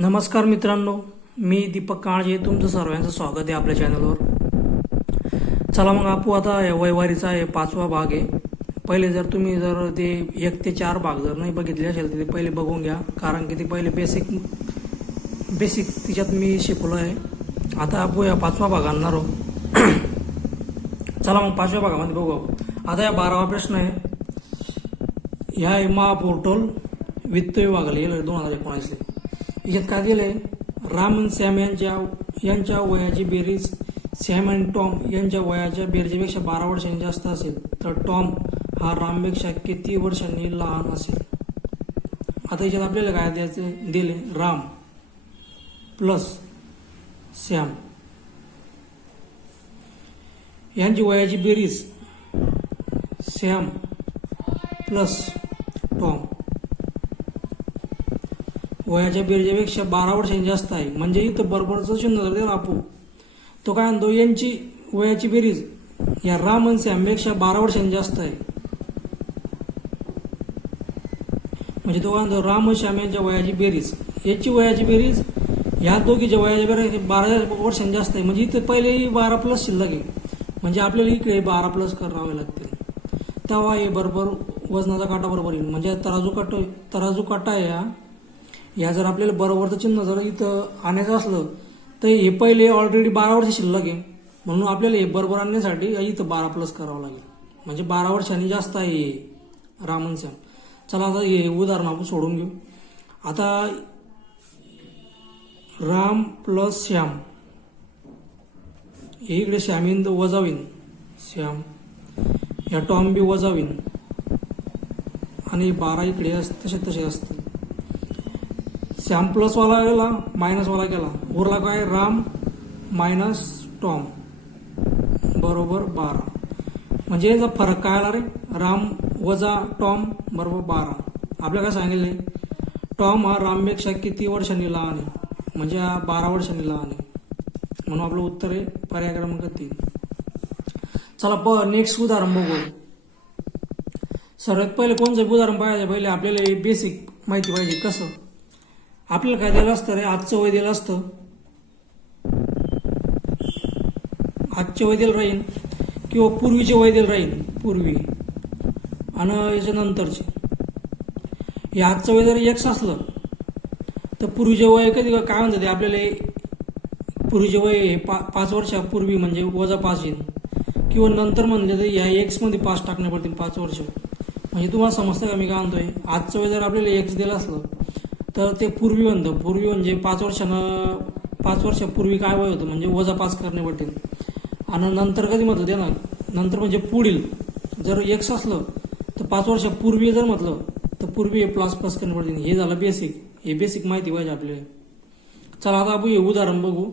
नमस्कार मित्रांनो मी दीपक काळजे तुमचं सर्वांचं स्वागत आहे आपल्या चॅनलवर चला मग आपू आता वैवारीचा वयवारीचा पाचवा भाग आहे. पहिले जर तुम्ही जर ते एक ते चार भाग जर नाही बघितले असेल तर ते पहिले बघून घ्या कारण की ते पहिले बेसिक बेसिक तिच्यात मी शिकलो आहे. आता आपू या पाचवा भाग आणणार आहोत. चला मग पाचव्या भागामध्ये बघू आता या बारावा प्रश्न आहे. ह्या आहे महापोर्टल वित्त विभागाला येईल दोन हजार एकोणीसले. याच्यात काय दिलंय राम आणि सॅम यांच्या यांच्या वयाची बेरीज सॅम आणि टॉम यांच्या वयाच्या बेरजेपेक्षा बारा वर्षांनी जास्त असेल तर टॉम हा रामपेक्षा किती वर्षांनी लहान असेल? आता याच्यात आपल्याला काय द्यायचे दिले राम प्लस सॅम. यांची वयाची बेरीज सॅम प्लस टॉम. वयाच्या बेरजेपेक्षा बारा वर्षांनी जास्त आहे. म्हणजे इथं बरोबरचं चिन्ह ते रापू आपू. तो काय म्हणतो यांची वयाची बेरीज या राम आणि सॅमपेक्षा बारा वर्षांनी जास्त आहे. म्हणजे तो काय म्हणतो राम श्याम्यांच्या श्याम यांच्या वयाची बेरीज. याची वयाची बेरीज ह्या दोघीच्या वयाच्या बेरीज बारा वर्षांनी जास्त आहे. म्हणजे इथं पहिलेही बारा प्लस शिल्लक आहे. म्हणजे आपल्याला इकडे बारा प्लस करावे लागतील. तेव्हा हे बरोबर वजनाचा काटा बरोबर येईल. म्हणजे तराजू काटो तराजू काटा या या जर आपल्याला बरोबरचं चिन्ह जर इथं आणायचं असलं तर हे पहिले ऑलरेडी बारा वर्ष शिल्लक आहे. म्हणून आपल्याला हे बरोबर आणण्यासाठी इथं बारा प्लस करावं लागेल. म्हणजे बारा वर्षांनी जास्त आहे हे रामन सॅम. चला आता हे उदाहरण आपण सोडून घेऊ. आता राम प्लस श्याम. हे इकडे श्यामिंद वजावीन. श्याम. या टॉम बी वजावीन. आणि बारा इकडे अस- तसे तसे असतील. श्याम प्लसवाला गेला मायनसवाला गेला. उरला काय? राम मायनस टॉम बरोबर बारा. म्हणजे याचा फरक काय आला रे राम वजा टॉम बरोबर बारा. आपल्याला काय सांगितले टॉम हा रामपेक्षा किती वर्षांनी लहान आहे? म्हणजे हा बारा वर्षांनी लहान आहे. म्हणून आपलं उत्तर आहे पर्याय क्रमांक तीन. चला प नेक्स्ट उदाहरण बघू सर्वात पहिले कोणतं उदाहरण पाहिजे पहिले आपल्याला बेसिक माहिती पाहिजे. कसं? आपल्याला काय दिलं असतं रे? आजचं वय दिलं असतं. आजचे वय दिलं राहील किंवा पूर्वीचे वय दिलं राहील पूर्वी. आणि याच्या नंतरचे. हे आजचं वय जर एक्स असलं तर पूर्वीचे वय कधी काय म्हणतात ते आपल्याला पूर्वीचे वय हे पा पाच वर्षापूर्वी म्हणजे वजा पाच येईल किंवा नंतर म्हणजे तर या एक्समध्ये पाच टाकणे पडतील पाच वर्ष. म्हणजे तुम्हाला समजतं का मी काय म्हणतोय? आजचं वय जर आपल्याला एक्स दिलं असलं तर ते पूर्वी म्हणतं पूर्वी म्हणजे पाच वर्षानं पाच वर्षापूर्वी काय वय होतं म्हणजे वजा पाच करणे वाटेल आणि नंतर कधी म्हटलं ते ना नंतर म्हणजे पुढील. जर एक्स असलं तर पाच वर्षापूर्वी जर म्हटलं तर पूर्वी हे प्लस प्लस करणे पडतील हे झालं बेसिक हे बेसिक माहिती पाहिजे आपल्याला. चला आता आपण हे उदाहरण बघू.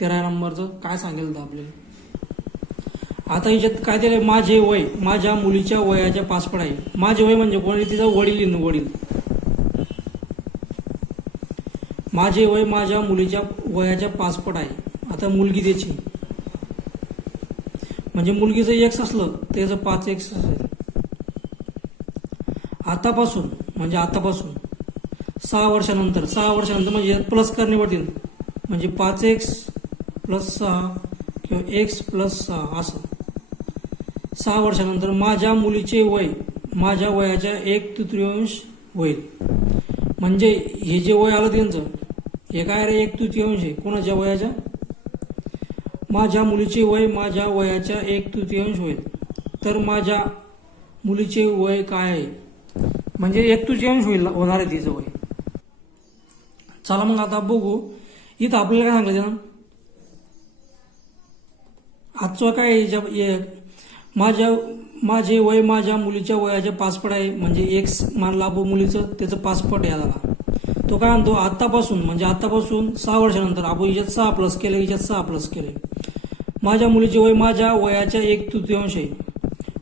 तेरा नंबरचं काय सांगेल तर आपल्याला. आता याच्यात काय दिलंय माझे वय माझ्या मुलीच्या वयाच्या पासपड आहे. माझे वय म्हणजे कोणी तिचा वडील वडील. माझे वय माझ्या मुलीच्या वयाच्या पासपोर्ट आहे. आता मुलगी त्याची. म्हणजे मुलगीचं एक्स असलं त्याचं पाच एक्स असेल आतापासून म्हणजे आतापासून. सहा वर्षानंतर सहा वर्षानंतर म्हणजे प्लस करणे पडतील. म्हणजे पाच एक्स प्लस सहा किंवा एक्स प्लस सहा असं. सहा वर्षानंतर माझ्या मुलीचे वय माझ्या वयाच्या एक तृतीयांश होईल. म्हणजे हे जे वय आलं त्यांचं हे काय रे एक तृतीयांश आहे कोणाच्या वयाच्या? माझ्या मुलीचे वय माझ्या वयाच्या एक तृतीयांश होईल तर माझ्या मुलीचे वय काय आहे? म्हणजे एक तृतीयांश होईल होणार आहे तिचं वय. चला मग आता बघू. इथं आपल्याला काय सांगायचं ना? आजचं काय आहे? माझ्या माझे वय माझ्या मुलीच्या वयाच्या पासपोर्ट आहे. म्हणजे एक मानला आपण मुलीचं त्याचं पासपोर्ट याला झाला तो काय म्हणतो आतापासून म्हणजे आतापासून सहा वर्षानंतर आपण हिच्यात सहा प्लस केले हिच्यात सहा प्लस केले. माझ्या मुलीचे वय माझ्या वयाच्या एक तृतीयांश आहे.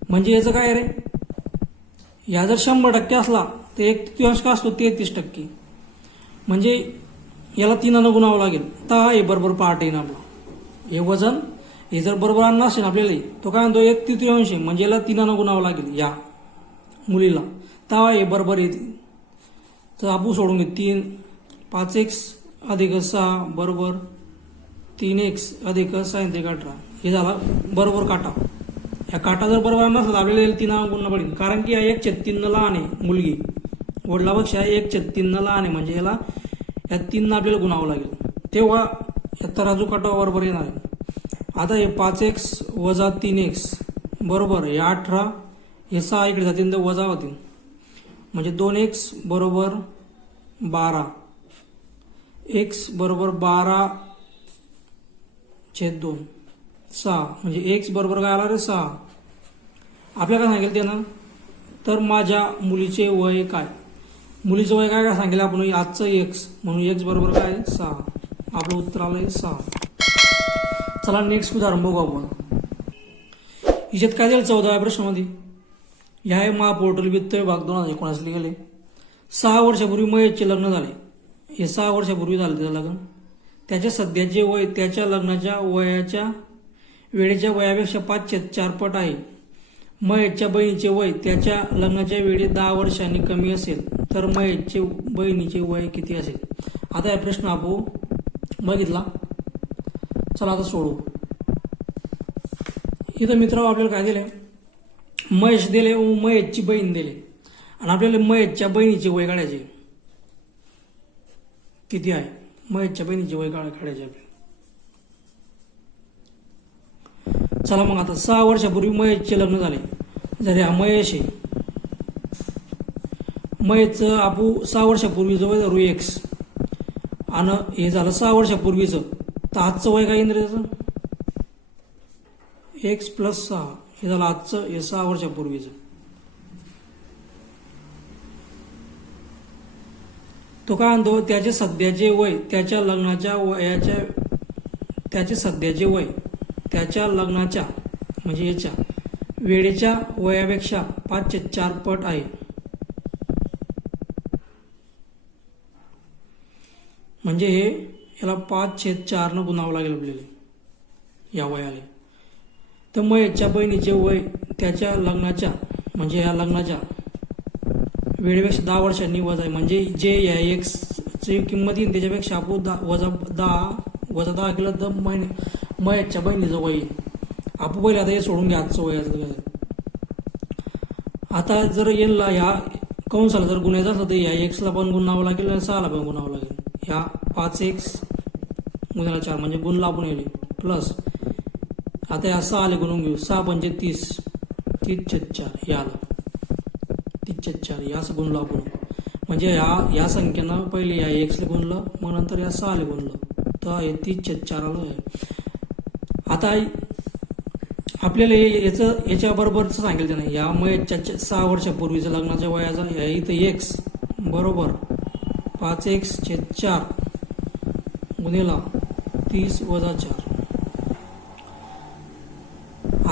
म्हणजे याचं काय रे? या जर शंभर टक्के असला तर एक तृतीयांश का असतो? तेहतीस टक्के. म्हणजे याला तीनानं गुणावं लागेल. तर हे बरोबर पार्ट येईन आपला. हे वजन हे जर बरोबर आणलं असेल आपल्याला तो काय म्हणतो? एक तृतीयांश आहे. म्हणजे याला तीनानं गुणावं लागेल या मुलीला. तवा हे बरोबर येते तर आपण सोडून घे. तीन पाच एक्स अधिक सहा बरोबर. तीन एक्स अधिक साईन एक अठरा. हे झाला बरोबर काटा. या काटा जर बरोबर नसला तर आपल्याला तीन गुणणं पडेल कारण की या एक छत्तीनं लहान आहे मुलगी. वडिलापेक्षा एक छत्तीनं लहान आहे. म्हणजे याला या तीननं आपल्याला गुणावं लागेल. तेव्हा या तराजू काटा बरोबर येणार आहे. आता हे पाच एक्स वजा तीन एक्स बरोबर. हे अठरा हे सहा इकडे जातील तर वजा होतील. म्हणजे दोन एक्स बरोबर बारा. एक्स बरोबर बारा छेद दोन. सहा. म्हणजे एक्स बरोबर काय आला रे? सहा. आपल्याला काय सांगेल त्यानं? तर माझ्या मुलीचे वय काय? मुलीचं वय काय काय सांगेल आपण? आजचं एक्स म्हणून एक्स बरोबर काय? सहा. आपलं उत्तर आलंय सहा. चला नेक्स्ट उदाहरण बघू आपण. हिच्यात काय दिलं चौदाव्या प्रश्नामध्ये? ह्या आहे महापोर्टल वित्त विभाग दोन हजार एकोणीसला गेले? सहा वर्षापूर्वी महेशचे लग्न झाले. हे सहा वर्षापूर्वी झालं त्याचं लग्न. त्याचे सध्याचे वय त्याच्या लग्नाच्या वयाच्या वेळेच्या वयापेक्षा पाचशे चारपट आहे. महेशच्या बहिणीचे वय त्याच्या लग्नाच्या वेळी दहा वर्षांनी कमी असेल तर महेशचे बहिणीचे वय किती असेल? आता हा प्रश्न आपण बघितला. चला आता सोडू. इथं मित्र आपल्याला काय दिले महेश दिले व महेशची बहीण दिले. आणि आपल्याला महेशच्या बहिणीचे वय काढायचे. किती आहे? महेशच्या बहिणीचे वय काढ काढायचे आपल्याला. चला मग आता सहा वर्षापूर्वी महेशचे लग्न झाले. जर हा महेश आहे. महेशचं आपू सहा वर्षापूर्वी जवळ धरू एक्स. आणि हे झालं सहा वर्षापूर्वीचं. तर आजचं वय काय इंद्रियाचं एक्स प्लस सहा. हे झालं आजचं हे सहा वर्षापूर्वीचं तो काय म्हणतो? त्याचे सध्याचे वय त्याच्या लग्नाच्या वयाच्या त्याचे सध्याचे वय त्याच्या लग्नाच्या म्हणजे याच्या वेळेच्या वयापेक्षा पाचशे चार पट आहे. म्हणजे हे याला पाचशे चारनं गुणावं लागेल आपल्याला या वयाला. तर महेशच्या बहिणीचे वय त्याच्या लग्नाच्या म्हणजे या लग्नाच्या वेळेपेक्षा दहा वर्षांनी वजा आहे. म्हणजे जे या एक्सची किंमत येईल त्याच्यापेक्षा आपण दहा वजा दहा वजा दहा केलं तर महिने महेशच्या बहिणीचं वय येईल. आपण पहिले आता हे सोडून घ्या आजचं वय असं. आता जर येईल ह्या कंसाला जर गुन्ह्याचा असला तर या एक्सला पण गुन्हावं लागेल आणि सहाला पण गुणावं लागेल. ह्या पाच एक्स गुन्ह्याला चार म्हणजे गुण आपण येईल. प्लस आता या सहा आले गुणून घेऊ. सहा पंचे तीस. तीस छेद चार हे आलं. तीस छेद चार म्हणजे या आपण म्हणजे ह्या या संख्येनं पहिले या एक्सला गुणलं मग नंतर या सहाला गुणलं. तर हे तीस छेद चार आलं आहे आता आपल्याला हे- याचं याच्या बरोबरच सांगेल त्याने. यामुळे महेशच्या सहा वर्षापूर्वीचं लग्नाच्या वयाचा या इथं एक्स बरोबर. पाच एक्स छेद चार गुन्हेला तीस वजा चार.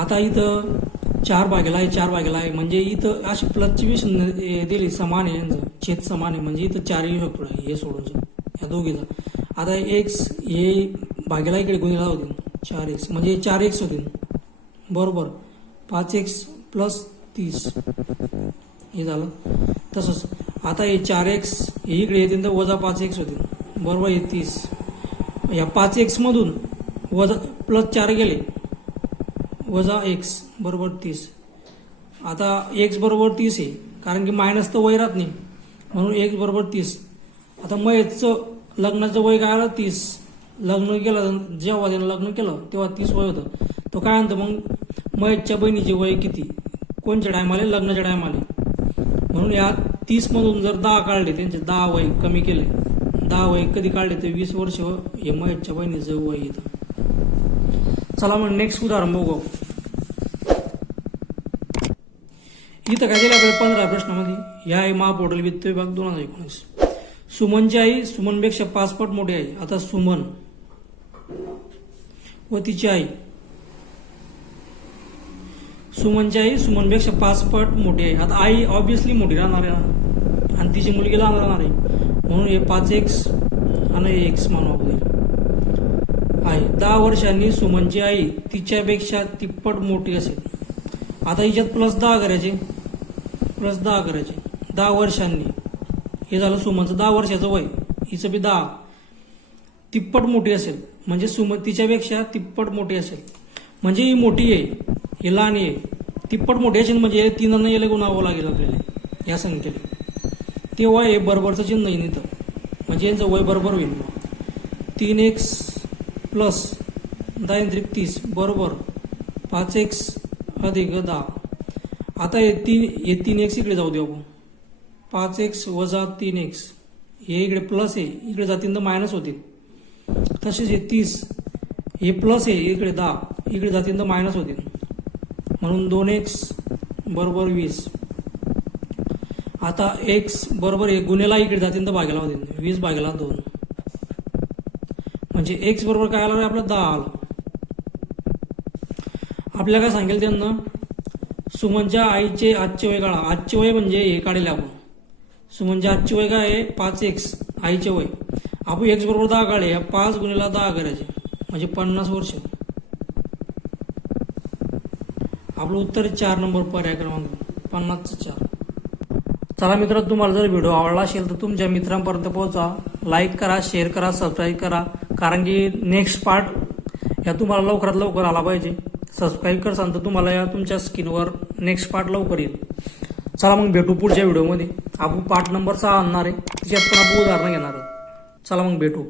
आता इथं चार भागेला आहे चार भागेला आहे. म्हणजे इथं अशी प्लसची बी दिली समान आहे यांचं. छेद समान आहे. म्हणजे इथं चार येऊ शकतो हे सोडून या दोघीचा आता एक्स हे भागेला इकडे गुन्हेला होतील चार एक्स म्हणजे चार एक्स होतील बरोबर. पाच एक्स प्लस तीस. हे झालं. तसंच. आता हे चार एक्स हे इकडे येतील तर वजा पाच एक्स होतील बरोबर हे तीस. या पाच एक्समधून वजा प्लस चार गेले. वजा एक्स बरोबर तीस. आता एक्स बरोबर तीस आहे कारण की मायनस तर वय राहत नाही. म्हणून एक्स बरोबर तीस. आता महेशचं लग्नाचं वय काय आलं? तीस. लग्न केलं जेव्हा त्यानं लग्न केलं तेव्हा तीस वय होतं. तो काय म्हणतो मग? महेशच्या बहिणीचे वय किती? कोणच्या टायमाले लग्नाच्या टायमाले म्हणून या तीसमधून जर दहा काढले त्यांचे दहा वय कमी केले. दहा वय कधी काढले तर वीस वर्ष हे महेशच्या बहिणीचं वय येतं चला मग नेक्स्ट उदाहरण बघू. इथं काय केलं आपल्याला? पंधरा प्रश्नामध्ये. ह्या आहे महापोर्टल वित्त विभाग दोन हजार एकोणीस. सुमनची आई सुमनपेक्षा पासपोर्ट मोठी आहे. आता सुमन. व तिची आई. सुमनची आई सुमनपेक्षा पासपोर्ट मोठी आहे. आता आई ऑब्विसली मोठी राहणार आहे. आणि तिची मुलगी लहान राहणार आहे. म्हणून हे पाच एक्स आणि एक्स मानू आपण आहे. दहा वर्षांनी सुमनची आई तिच्यापेक्षा तिप्पट मोठी असेल. आता हिच्यात प्लस दहा करायचे. प्लस दहा करायचे. दहा वर्षांनी. हे झालं सुमनचं दहा वर्षाचं वय. हिचं बी दहा. तिप्पट मोठी असेल. म्हणजे सुमतीच्यापेक्षा तिप्पट मोठी असेल. म्हणजे ही मोठी आहे. ही लहान आहे. तिप्पट मोठी असेल म्हणजे तीन याला गुणावं लागेल आपल्याला. या संख्येला. ते वय आहे बरोबरचं चिन्ह येईन इथं. म्हणजे यांचं वय बरोबर होईल. तीन एक्स प्लस दहा इंत्रिक तीस. बरोबर. पाच एक्स अधिक दहा. आता हे तीन हे तीन एक्स इकडे जाऊ दे आपण. पाच एक्स वजा तीन एक्स हे इकडे प्लस आहे. इकडे जातील तर मायनस होतील. तसेच हे तीस. हे प्लस आहे. इकडे दहा. इकडे जातील तर मायनस होतील. म्हणून दोन एक्स बरोबर वीस. आता एक्स बरोबर एक गुन्हेला इकडे जातील तर भागायला होतील. वीस भागायला दोन. म्हणजे एक्स बरोबर काय आलं रे आपलं? दहा आलं. आपल्याला काय सांगेल त्यांना? सुमनच्या आईचे आजचे वय काढा. आजचे वय म्हणजे हे काढेल आपण. सुमनच्या आजचे वय काय आहे? पाच एक्स आईचे वय. आपण एक्स बरोबर दहा काढे या पाच गुणीला दहा करायचे. म्हणजे पन्नास वर्ष. आपलं उत्तर चार नंबर पर्याय क्रमांक. पन्नासचं चार. चला मित्र तुम्हाला जर व्हिडिओ आवडला असेल तर तुमच्या मित्रांपर्यंत पोहोचा. लाईक करा शेअर करा सबस्क्राईब करा. कारण की नेक्स्ट पार्ट या तुम्हाला लवकरात लवकर आला पाहिजे. सबस्क्राईब करसाल तर तुम्हाला या तुमच्या स्किनवर नेक्स्ट पार्ट लवकर येईल. चला मग भेटू पुढच्या व्हिडिओमध्ये आपण पार्ट नंबर सहा आणणार आहे. त्याच्यात पण आपण उदाहरणं घेणार आहोत. चला मग भेटू.